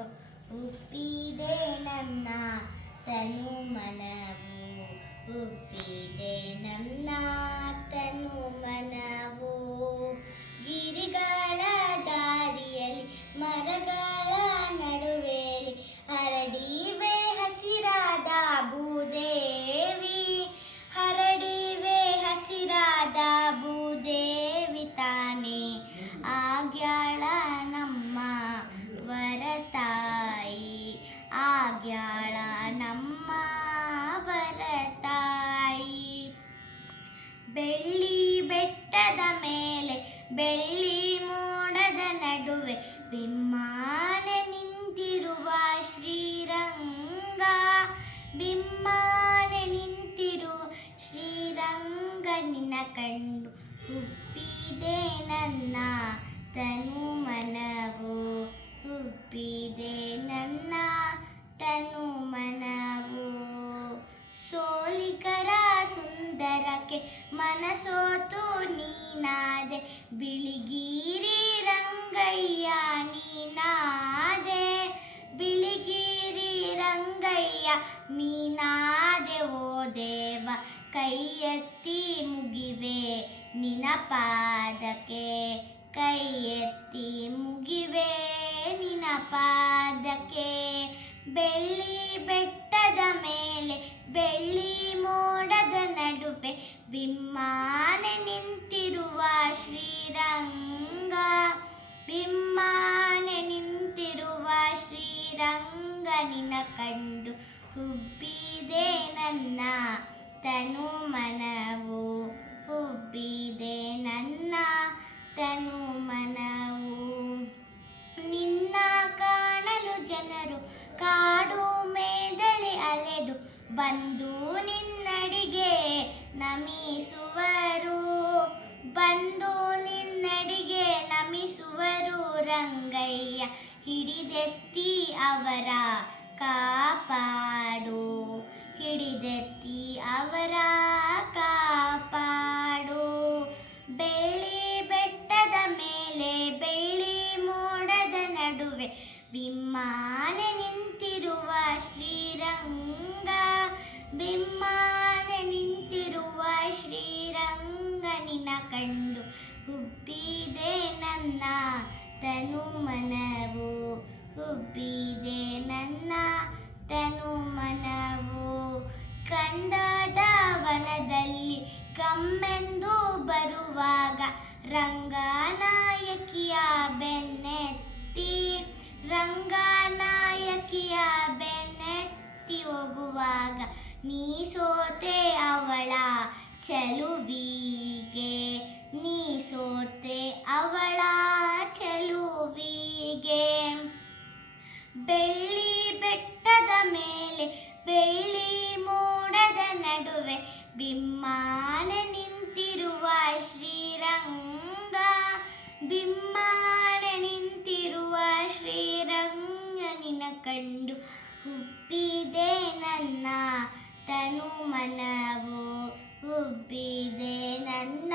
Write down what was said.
ಶ್ರೀರಂಗ ನಿನ ಕಂಡು ಉಪ್ಪಿದೆ ನನ್ನ ತನು ಮನವು ಉಪ್ಪಿದೆ ನನ್ನ ತನು ನಿನ್ನ ಕಂಡು ಹುಬ್ಬಿದೆ ನನ್ನ ತನು ಮನವು ಹುಬ್ಬಿದೆ ನನ್ನ ತನು ಮನವು. ಸೋಲಿಕರ ಸುಂದರಕ್ಕೆ ಮನಸೋತು ನೀನಾದೆ, ಬಿಳಿಗಿರಿ ರಂಗಯ್ಯ ನೀನಾದೆ, ಬಿಳಿಗಿರಿ ರಂಗಯ್ಯ ನೀನಾದೆ, ಓ ದೇವ. ಕೈ ಎತ್ತಿ ಮುಗಿವೆ ನಿನ ಪಾದಕ್ಕೆ ಕೈ ಎತ್ತಿ ಮುಗಿವೆ ನಿನ ಪಾದಕ್ಕೆ ಬೆಳ್ಳಿ ಬೆಟ್ಟದ ಮೇಲೆ, ಬೆಳ್ಳಿ ಮೋಡದ ನಡುವೆ ಬಿಮ್ಮಾನೆ ನಿಂತಿರುವ ಶ್ರೀರಂಗ, ಬಿಮ್ಮಾನೆ ನಿಂತಿರುವ ಶ್ರೀರಂಗ ನಿನ ಕಂಡು ಹುಬ್ಬಿದೆ ನನ್ನ. ತನು ಮನವು ಹುಬ್ಬಿದೆ ನನ್ನ ತನು ಮನವು. ನಿನ್ನ ಕಾಣಲು ಜನರು ಕಾಡು ಮೇದಲಿ ಅಲೆದು ಬಂದು ನಿನ್ನಡಿಗೆ ನಮಿಸುವರು. ಬಂದು ನಿನ್ನಡಿಗೆ ನಮಿಸುವರು ರಂಗಯ್ಯ, ಹಿಡಿದೆತ್ತಿ ಅವರ ಕಾಪಾಡು. ಹಿಡಿದೆತ್ತಿ ಅವರ ಕಾಪಾಡು. ಬೆಳ್ಳಿ ಬೆಟ್ಟದ ಮೇಲೆ ಬೆಳ್ಳಿ ಮೋಡದ ನಡುವೆ ಬಿಮ್ಮಾನೆ ನಿಂತಿರುವ ಶ್ರೀರಂಗ, ಬಿಮ್ಮಾನೆ ನಿಂತಿರುವ ಶ್ರೀರಂಗನಿನ ಕಂಡು ಹುಬ್ಬಿದೆ ನನ್ನ ತನು ಮನವು ಹುಬ್ಬಿದೆ ರಂಗನಾಯಕಿಯ ಬೆನ್ನೆತ್ತಿ ರಂಗನಾಯಕಿಯ ಬೆನ್ನೆತ್ತಿ ಹೋಗುವಾಗ ನೀ ಸೋತೆ ಅವಳ ಚೆಲುವಿಗೆ ಕಂಡು ಹುಬ್ಬಿದೆ ನನ್ನ ತನು ಮನವು ಹುಬ್ಬಿದೆ ನನ್ನ